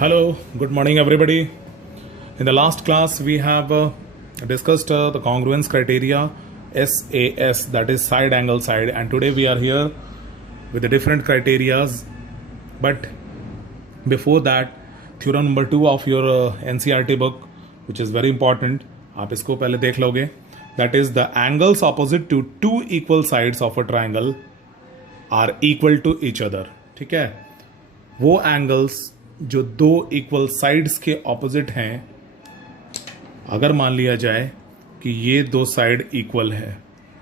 Hello, good morning everybody. In the last class we have discussed the congruence criteria SAS, that is side angle side, and today we are here with the different criterias. But before that, theorem number 2 of your NCERT book, which is very important, आप इसको पहले देख लोगे. That is the angles opposite to two equal sides of a triangle are equal to each other. ठीक है, वो angles जो दो इक्वल साइड्स के ऑपोजिट हैं, अगर मान लिया जाए कि ये दो साइड इक्वल है,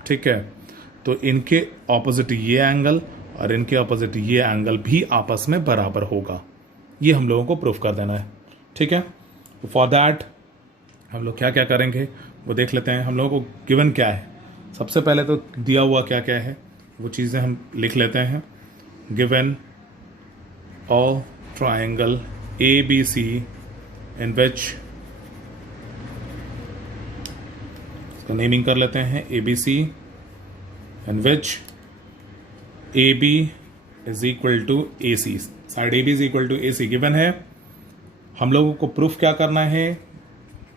ठीक है, तो इनके ऑपोजिट ये एंगल और इनके ऑपोजिट ये एंगल भी आपस में बराबर होगा. ये हम लोगों को प्रूफ कर देना है. ठीक है, तो फॉर दैट हम लोग क्या क्या करेंगे वो देख लेते हैं. हम लोगों को गिवन क्या है, सबसे पहले तो दिया हुआ क्या क्या है वो चीज़ें हम लिख लेते हैं. Given all triangle ABC in which, इसका नेमिंग कर लेते हैं ABC, in which AB is equal to AC, side AB is equal to AC given है. हम लोगों को प्रूफ क्या करना है,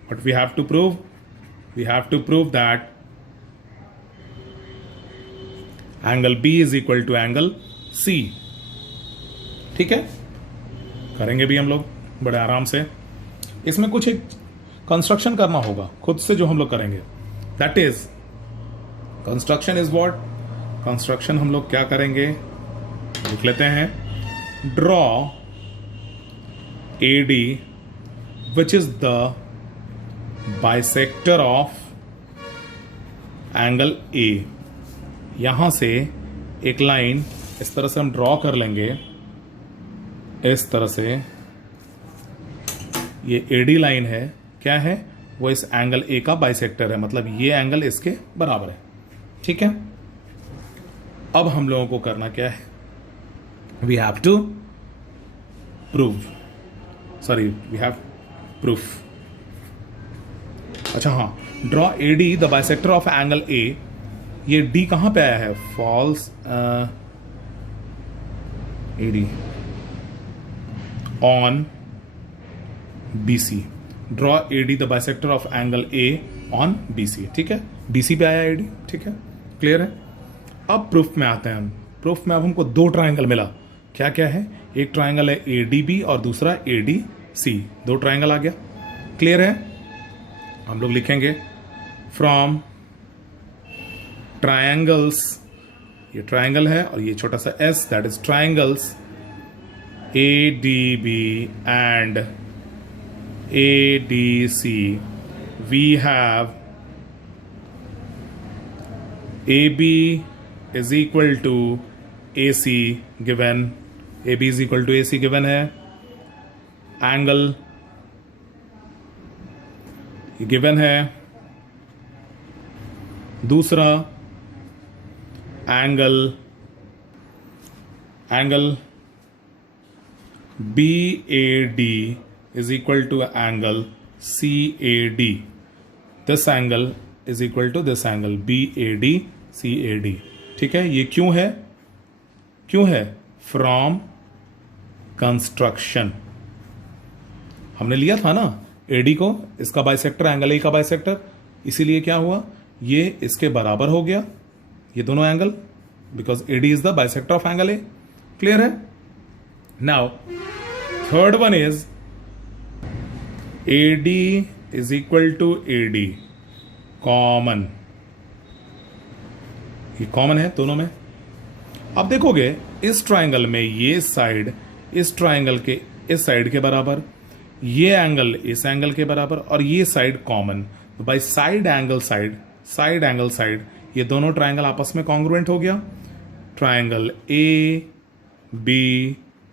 what we have to prove, we have to prove that angle B is equal to angle C. ठीक है, करेंगे भी हम लोग बड़े आराम से. इसमें कुछ एक कंस्ट्रक्शन करना होगा खुद से जो हम लोग करेंगे. That is construction is what, construction हम लोग क्या करेंगे लिख लेते हैं. Draw AD which is the bisector of angle A. यहां से एक लाइन इस तरह से हम ड्रॉ कर लेंगे, इस तरह से. ये AD लाइन है, क्या है वो, इस एंगल A का बाइसेक्टर है, मतलब ये एंगल इसके बराबर है. ठीक है, अब हम लोगों को करना क्या है, we have to prove, sorry we have proof. अच्छा हाँ, draw AD the bisector of angle A. ये D कहां पे आया है, falls AD on BC. Draw AD the bisector of angle A on BC. ठीक है, BC पे आया AD. ठीक है, क्लियर है. अब प्रूफ में आते हैं हम. प्रूफ में अब हमको दो ट्राइंगल मिला. क्या क्या है, एक ट्राइंगल है ADB और दूसरा ADC. दो ट्राइंगल आ गया, क्लियर है. हम लोग लिखेंगे फ्रॉम ट्राइंगल्स, ये ट्राइंगल है और ये छोटा सा S, that is triangles ADB and ADC. We have AB is equal to AC given, AB is equal to AC given है. एंगल गिवन है. दूसरा angle BAD is equal to angle CAD. This angle is equal to this angle BAD CAD. ठीक है, ये क्यों है, क्यों है, फ्रॉम कंस्ट्रक्शन. हमने लिया था ना AD को, इसका बाइसेक्टर एंगल A का बाइसेक्टर, इसीलिए क्या हुआ, ये इसके बराबर हो गया ये दोनों angle, because AD is the bisector of angle A. Clear है. Now third one is AD is equal to AD common. ये कॉमन है दोनों में. अब देखोगे इस ट्राइंगल में ये साइड इस ट्राइंगल के इस साइड के बराबर, ये एंगल इस एंगल के बराबर, और ये साइड कॉमन. तो बाय साइड एंगल साइड ये दोनों ट्राइंगल आपस में कॉन्ग्रुएंट हो गया. Triangle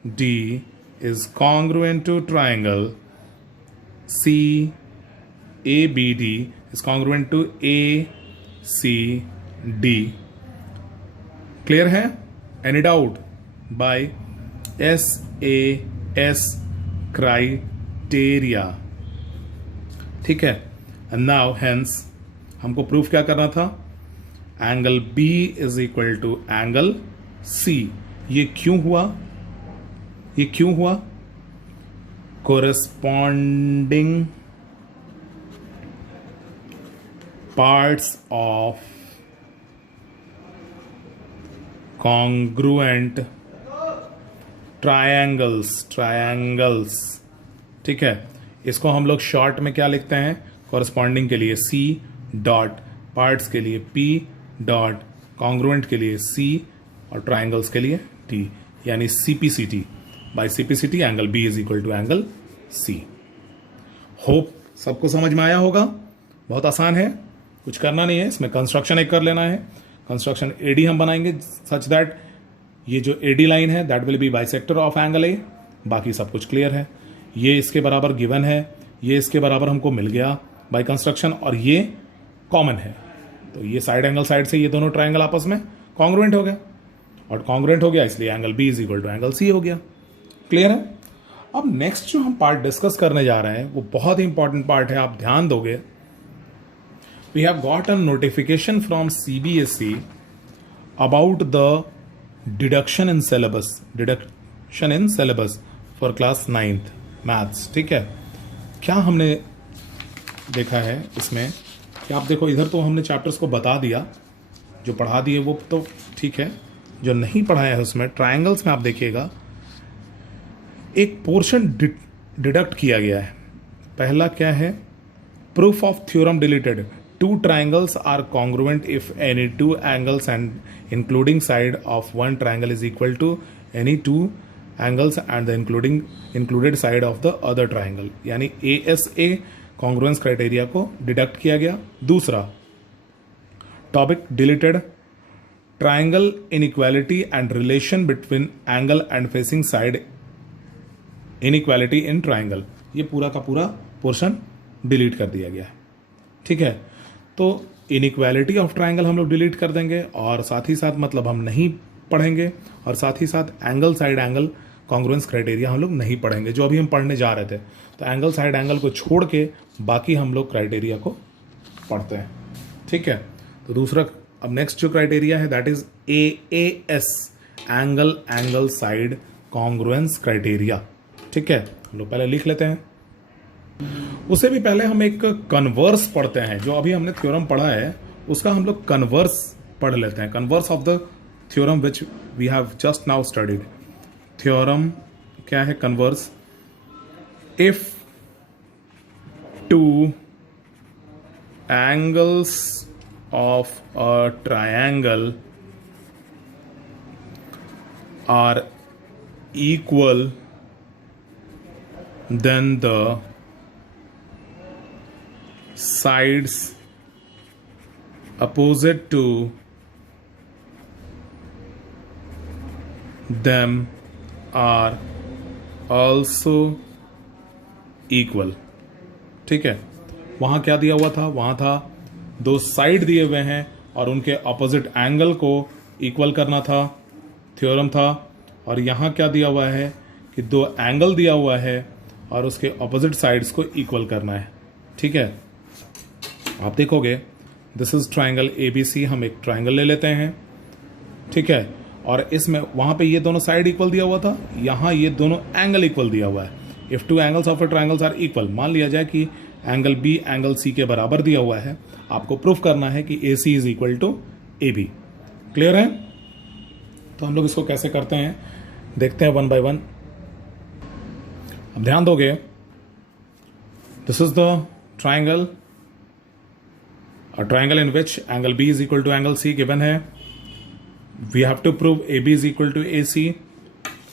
ABD is congruent to triangle CABD is congruent to ACD. Clear है. Any doubt? by SAS criteria. ठीक है. And now hence हमको प्रूफ क्या करना था, angle B is equal to angle C. ये क्यों हुआ, ये क्यों हुआ, corresponding parts of congruent triangles. ठीक है, इसको हम लोग शॉर्ट में क्या लिखते हैं? कॉरस्पॉन्डिंग के लिए C डॉट, पार्ट्स के लिए P डॉट, कॉन्ग्रुएंट के लिए C और ट्रायंगल्स के लिए T, यानी CPCT। By CPCT angle B is equal to angle C। Hope सबको समझ में आया होगा। बहुत आसान है, कुछ करना नहीं है, इसमें कंस्ट्रक्शन एक कर लेना है। कंस्ट्रक्शन AD हम बनाएंगे सच दैट ये जो AD लाइन है that will be bisector of angle A। बाकी सब कुछ क्लियर है। ये इसके बराबर गिवन है, ये इसके बराबर हमको मिल गया बाय कंस्ट्रक्शन, और ये कॉमन है। तो ये साइड एंगल साइड से ये दोनों ट्राइंगल आपस में कॉन्ग्रुएंट हो गया, और कॉन्ग्रुएंट हो गया इसलिए angle B is equal to angle C हो गया। क्लियर है? अब नेक्स्ट जो हम पार्ट डिस्कस करने जा रहे हैं वो बहुत ही इंपॉर्टेंट पार्ट है, आप ध्यान दोगे। We have got a notification from CBSE about the deduction in syllabus for class 9th maths. ठीक है, क्या हमने देखा है इसमें कि आप देखो, इधर तो हमने चैप्टर्स को बता दिया, जो पढ़ा दिए वो तो ठीक है, जो नहीं पढ़ाया है उसमें ट्रायंगल्स में आप देखिएगा एक पोर्शन डिडक्ट किया गया है। पहला क्या है? Proof of theorem deleted. Two triangles are congruent if any two angles and including side of one triangle is equal to any two angles and the included side of the other triangle, यानी ASA congruence criteria को deduct किया गया। दूसरा topic deleted, triangle inequality and relation between angle and facing side inequality in triangle. ये पूरा का पूरा portion delete कर दिया गया है। ठीक है, तो इनइक्वालिटी ऑफ ट्राइंगल हम लोग डिलीट कर देंगे, और साथ ही साथ मतलब हम नहीं पढ़ेंगे, और साथ ही साथ angle side angle congruence criteria हम लोग नहीं पढ़ेंगे, जो अभी हम पढ़ने जा रहे थे। तो एंगल साइड एंगल को छोड़ के बाकी हम लोग क्राइटेरिया को पढ़ते हैं। ठीक है, तो दूसरा अब नेक्स्ट जो क्राइटेरिया है that is AAS, angle side congruence criteria. ठीक है, हम लोग पहले लिख लेते हैं। उससे भी पहले हम एक कन्वर्स पढ़ते हैं। जो अभी हमने थ्योरम पढ़ा है उसका हम लोग कन्वर्स पढ़ लेते हैं। Converse of the theorem which we have just now studied. Theorem क्या है? Converse, if two angles of a triangle are equal then the sides opposite to them are also equal। ठीक है, वहां क्या दिया हुआ था? वहां था दो साइड दिए हुए हैं और उनके ऑपोजिट एंगल को इक्वल करना था, थ्योरम था। और यहां क्या दिया हुआ है कि दो एंगल दिया हुआ है और उसके ऑपोजिट साइड्स को इक्वल करना है। ठीक है, आप देखोगे दिस इज ट्राइंगल ABC। हम एक ट्राइंगल ले लेते हैं। ठीक है, और इसमें वहां पे ये दोनों साइड इक्वल दिया हुआ था, यहां ये दोनों एंगल इक्वल दिया हुआ है। If two angles of a triangles are equal, मान लिया जाए कि एंगल B एंगल C के बराबर दिया हुआ है, आपको प्रूफ करना है कि AC is equal to AB। Clear है? तो हम लोग इसको कैसे करते हैं देखते हैं वन बाय वन। अब ध्यान दोगे, this is the triangle, a triangle in which angle B is equal to angle C given है। We have to prove AB is equal to AC।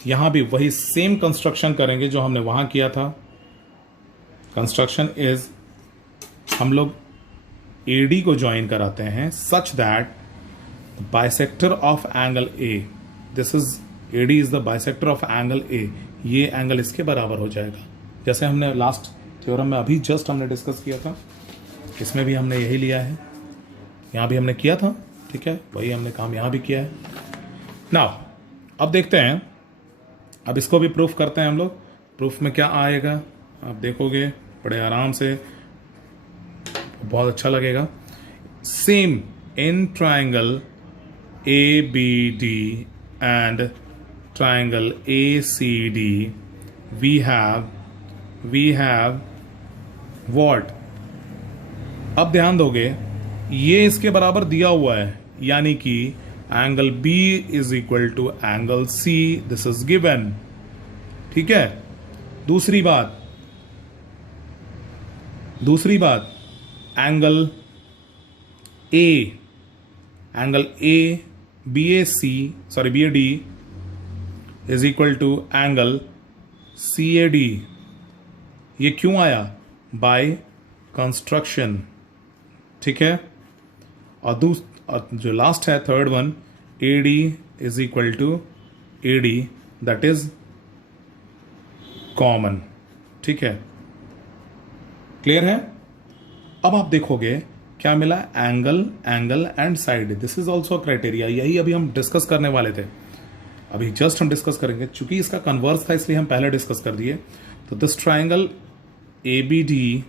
यहां भी वही सेम कंस्ट्रक्शन करेंगे जो हमने वहां किया था। कंस्ट्रक्शन इज, हम लोग AD को ज्वाइन कराते हैं such that bisector of angle A, this is AD is the bisector of angle A, ये एंगल इसके बराबर हो जाएगा। जैसे हमने लास्ट थ्योरम में अभी जस्ट हमने डिस्कस किया था, इसमें भी हमने यही लिया है, यहां भी हमने किया था। ठीक है, वही हमने काम यहां भी किया है। नाउ अब देखते हैं, अब इसको भी प्रूफ करते हैं हम लोग। प्रूफ में क्या आएगा आप देखोगे बड़े आराम से, बहुत अच्छा लगेगा। Same in triangle ABD and triangle ACD we have we have what. अब ध्यान दोगे, ये इसके बराबर दिया हुआ है, यानी कि angle B is equal to angle C, this is given. ठीक है। दूसरी बात angle A B A D is equal to angle C A D. ये क्यों आया? By construction. ठीक है। और जो लास्ट है third one, A D is equal to A D, that is common. ठीक है, क्लियर है। अब आप देखोगे क्या मिला, angle and side, this is also criteria. यही अभी हम डिस्कस करने वाले थे, अभी जस्ट हम डिस्कस करेंगे। चूंकि इसका कन्वर्स था इसलिए हम पहले डिस्कस कर दिए। तो this triangle A B D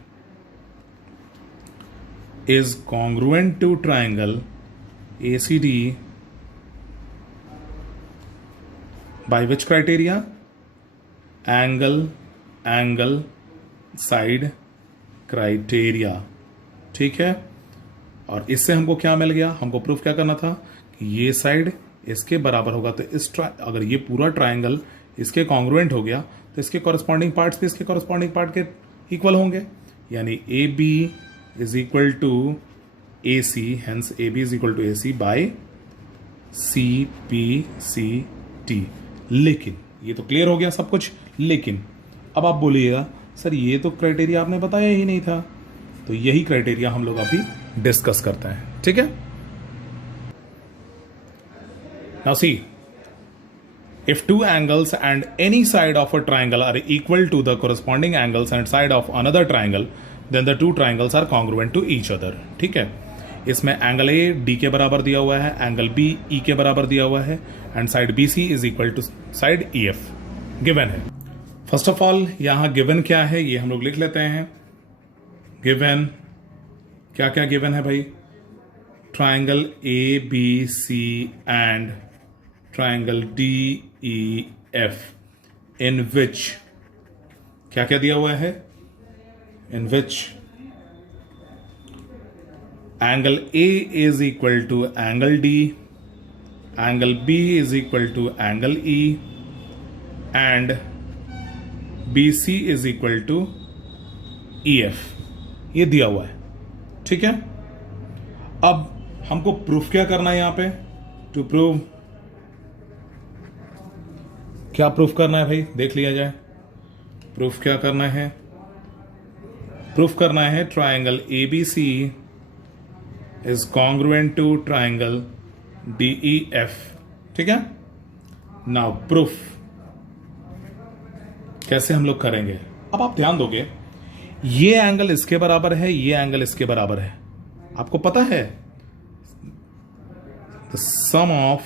is congruent to triangle ACD by which criteria? angle side criteria। ठीक है। और इससे हमको क्या मिल गया, हमको प्रूफ क्या करना था कि ये साइड इसके बराबर होगा। तो अगर ये पूरा ट्राइंगल इसके कॉन्ग्रुएंट हो गया तो इसके कॉरेस्पॉन्डिंग पार्ट्स भी इसके कॉरेस्पॉन्डिंग पार्ट के इक्वल होंगे, यानी A B is equal to AC, hence AB is equal to AC by CPCT। लेकिन ये तो क्लियर हो गया सब कुछ। लेकिन अब आप बोलिएगा सर ये तो क्राइटेरिया आपने बताया ही नहीं था। तो यही क्राइटेरिया हम लोग अभी डिस्कस करते हैं। ठीक है। Now see, if two angles and any side of a triangle are equal to the corresponding angles and side of another triangle, then the two triangles are congruent to each other। ठीक है। इसमें angle A D के बराबर दिया हुआ है, angle B E के बराबर दिया हुआ है, and side B C is equal to side E F given है। फर्स्ट ऑफ ऑल यहां गिवन क्या है ये हम लोग लिख लेते हैं। गिवन क्या क्या गिवन है भाई? Triangle A B C and triangle D E F in which क्या क्या दिया हुआ है? in which angle A is equal to angle D, angle B is equal to angle E, and BC is equal to EF। ये दिया हुआ है। ठीक है। अब हमको प्रूफ क्या करना है यहां पे? टू प्रूव, क्या प्रूफ करना है भाई? देख लिया जाए। प्रूफ क्या करना है? प्रूफ करना है triangle A B C is congruent to triangle D E F. ठीक है। नाउ प्रूफ कैसे हम लोग करेंगे? अब आप ध्यान दोगे, ये एंगल इसके बराबर है, ये एंगल इसके बराबर है। आपको पता है the sum of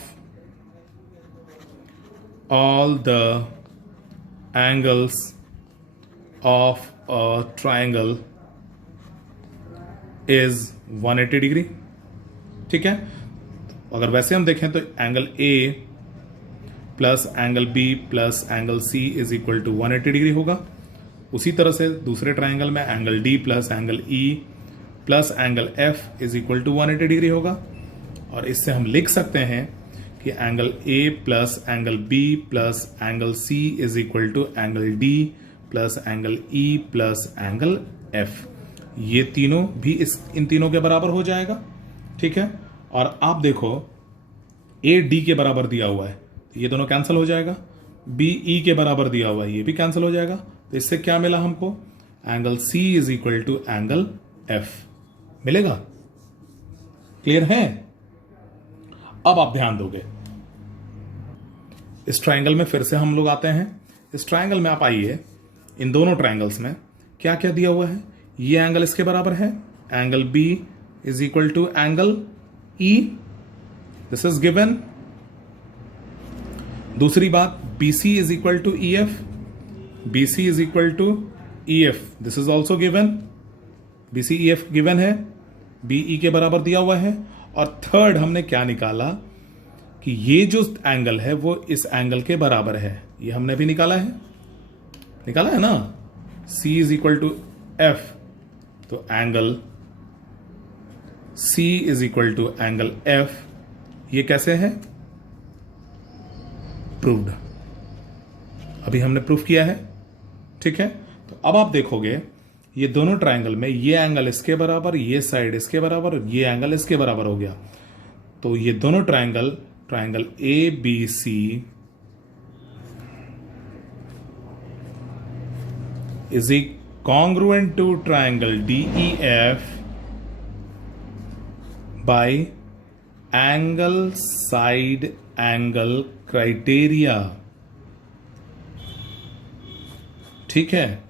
all the angles of a triangle is 180 degree. ठीक है। अगर वैसे हम देखें तो angle A plus angle B plus angle C is equal to 180 degree होगा। उसी तरह से दूसरे ट्राइंगल में angle D plus angle E plus angle F is equal to 180 degree होगा। और इससे हम लिख सकते हैं कि angle A plus angle B plus angle C is equal to angle D plus angle E plus angle F. ये तीनों भी इन तीनों के बराबर हो जाएगा। ठीक है। और आप देखो ए डी के बराबर दिया हुआ है, ये दोनों कैंसिल हो जाएगा। बी ई के बराबर दिया हुआ है, ये भी कैंसिल हो जाएगा। तो इससे क्या मिला हमको? Angle C is equal to angle F मिलेगा। क्लियर है। अब आप ध्यान दोगे, इस ट्राइंगल में फिर से हम लोग आते हैं। इस ट्राइंगल में आप आइए, इन दोनों ट्राइंगल्स में क्या क्या दिया हुआ है? ये एंगल इसके बराबर है, angle B is equal to angle E, this is given. दूसरी बात, BC is equal to E F, BC is equal to E F, this is also given. BC E F given है, BE के बराबर दिया हुआ है। और third हमने क्या निकाला कि ये जो एंगल है वो इस एंगल के बराबर है। ये हमने भी निकाला है ना। C is equal to F, तो angle C is equal to angle F, ये कैसे है? प्रूव्ड, अभी हमने प्रूफ किया है, ठीक है। तो अब आप देखोगे ये दोनों ट्रायंगल में ये एंगल इसके बराबर, ये साइड इसके बराबर, ये एंगल इसके बराबर हो गया। तो ये दोनों triangle ABC is congruent to triangle DEF by angle side angle criteria, ठीक है।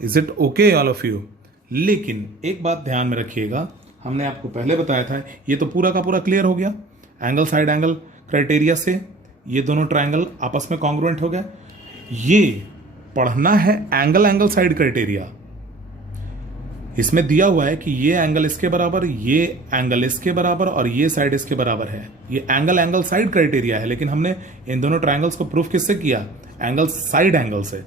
Is it okay all of you? लेकिन एक बात ध्यान में रखिएगा, हमने आपको पहले बताया था, ये तो पूरा का पूरा क्लियर हो गया एंगल साइड एंगल क्राइटेरिया से, ये दोनों ट्रायंगल आपस में कॉन्ग्रुएंट हो गया। ये पढ़ना है एंगल साइड क्राइटेरिया, इसमें दिया हुआ है कि ये एंगल इसके बराबर, ये एंगल इसके बराबर और ये साइड इसके बराबर है। ये एंगल साइड क्राइटेरिया है, लेकिन हमने इन दोनों ट्रायंगल्स को प्रूफ किससे किया? एंगल साइड एंगल से।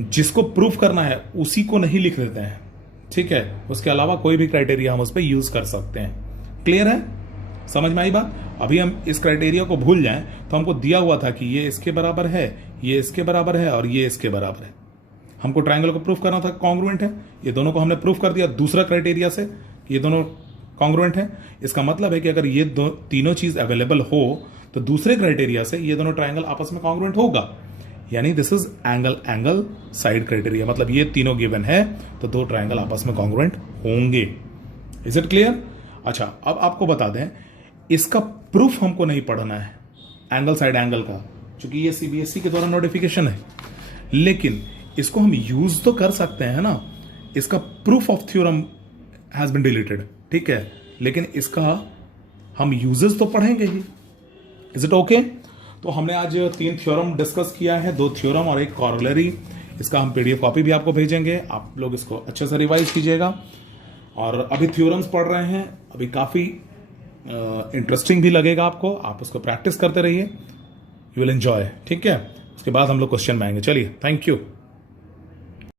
जिसको प्रूफ करना है उसी को नहीं लिख देते हैं, ठीक है। उसके अलावा कोई भी क्राइटेरिया हम उस पर यूज कर सकते हैं। क्लियर है? समझ में आई बात? अभी हम इस क्राइटेरिया को भूल जाएं तो हमको दिया हुआ था कि ये इसके बराबर है, ये इसके बराबर है और ये इसके बराबर है। हमको ट्रायंगल को प्रूफ करना था कॉन्ग्रुएंट है, ये दोनों को हमने प्रूफ कर दिया दूसरा क्राइटेरिया से कि ये दोनों कॉन्ग्रुएंट है। इसका मतलब है कि अगर ये तीनों चीज अवेलेबल हो तो दूसरे क्राइटेरिया से ये दोनों ट्रायंगल आपस में कॉन्ग्रुएंट होगा, यानी this is angle side criteria. मतलब ये तीनों गिवन है तो दो ट्रायंगल आपस में कॉन्ग्रुएंट होंगे। Is it clear? अच्छा, अब आपको बता दें, इसका प्रूफ हमको नहीं पढ़ना है एंगल साइड एंगल का, क्योंकि ये सीबीएसई के द्वारा नोटिफिकेशन है। लेकिन इसको हम यूज तो कर सकते हैं ना। इसका proof of theorem has been deleted, ठीक है, लेकिन इसका हम यूजेस तो पढ़ेंगे ही। Is it okay? तो हमने आज 3 थ्योरम डिस्कस किया है, 2 थ्योरम और एक कॉरोलरी। इसका हम पीडीएफ कॉपी भी आपको भेजेंगे, आप लोग इसको अच्छे से रिवाइज कीजिएगा। और अभी थ्योरम्स पढ़ रहे हैं, अभी काफी इंटरेस्टिंग भी लगेगा आपको, आप उसको प्रैक्टिस करते रहिए, यू विल एंजॉय, ठीक है। उसके बाद हम लोग क्वेश्चन में आएंगे। चलिए, थैंक यू।